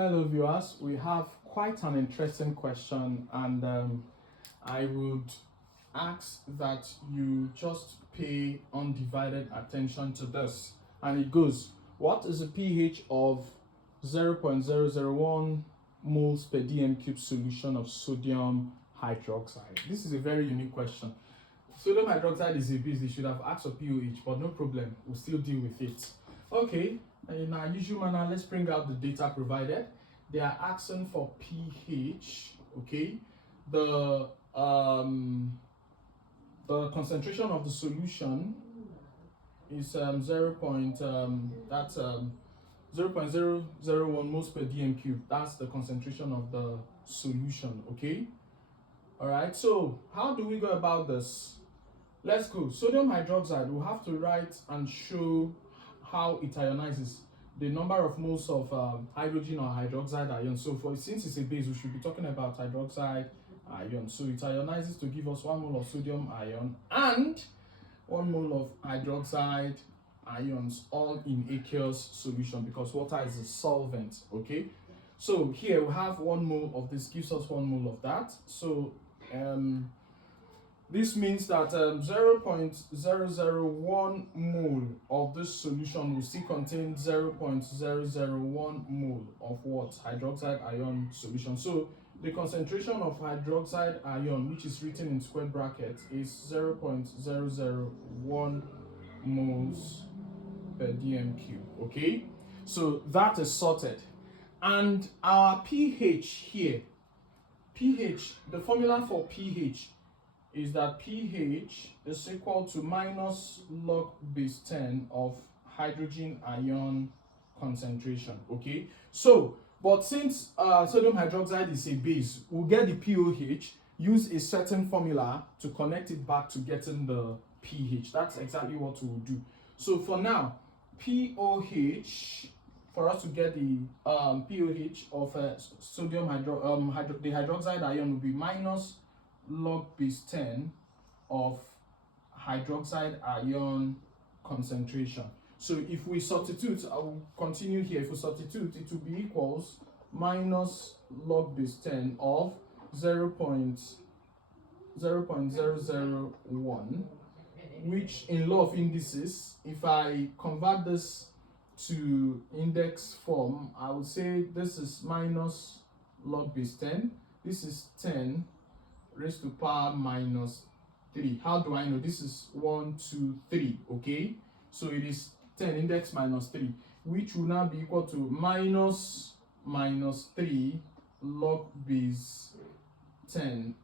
Hello viewers, we have quite an interesting question, and I would ask that you just pay undivided attention to this. And it goes, what is the pH of 0.001 moles per dm cube solution of sodium hydroxide? This is a very unique question. Sodium hydroxide is a base. They should have asked for pOH, but no problem, we'll still deal with it. Okay, in our usual manner, let's bring out the data provided. They are asking for pH. Okay, the concentration of the solution is 0.001 moles per dm cube. That's the concentration of the solution. Okay, all right. So how do we go about this? Let's go. Sodium hydroxide, we'll have to write and show how it ionizes, the number of moles of hydrogen or hydroxide ion. So since it's a base, we should be talking about hydroxide ion. So it ionizes to give us 1 mole of sodium ion and 1 mole of hydroxide ions, all in aqueous solution because water is a solvent. Okay, so here we have 1 mole of this, gives us 1 mole of that. So this means that 0.001 mole of this solution will still contain 0.001 mole of what? Hydroxide ion solution. So the concentration of hydroxide ion, which is written in square brackets, is 0.001 moles per dm cube. Okay, so that is sorted. And our pH here, pH, the formula for pH is that pH is equal to minus log base 10 of hydrogen ion concentration. Okay, so but since sodium hydroxide is a base, we'll get the pOH, use a certain formula to connect it back to getting the pH. That's exactly what we'll do. So for now, pOH, for us to get the pOH of sodium the hydroxide ion will be minus log base 10 of hydroxide ion concentration. So if we substitute, I will continue here. If we substitute, it will be equals minus log base 10 of 0.001, which in law of indices, if I convert this to index form, I would say this is minus log base 10. This is 10 raised to power minus 3. How do I know? This is 1, 2, 3. Okay, so it is 10 index minus 3, which will now be equal to minus 3 log base 10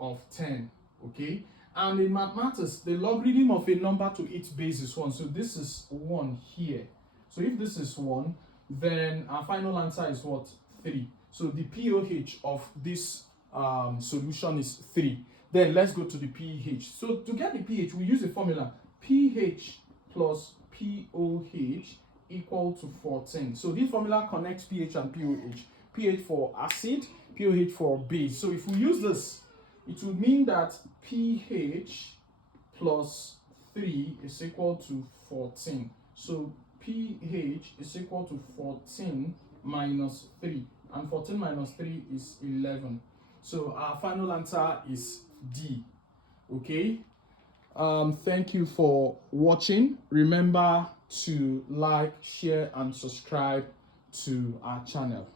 of 10. Okay, and in mathematics, the logarithm of a number to its base is 1. So this is 1 here. So if this is 1, then our final answer is what? 3. So the pOH of this solution is 3. Then let's go to the pH. So to get the pH, we use the formula pH plus pOH equal to 14. So this formula connects pH and pOH. pH for acid, pOH for base. So if we use this, it would mean that pH plus 3 is equal to 14. So pH is equal to 14 minus 3. And 14 minus 3 is 11. So our final answer is D. Okay. Thank you for watching. Remember to like, share, and subscribe to our channel.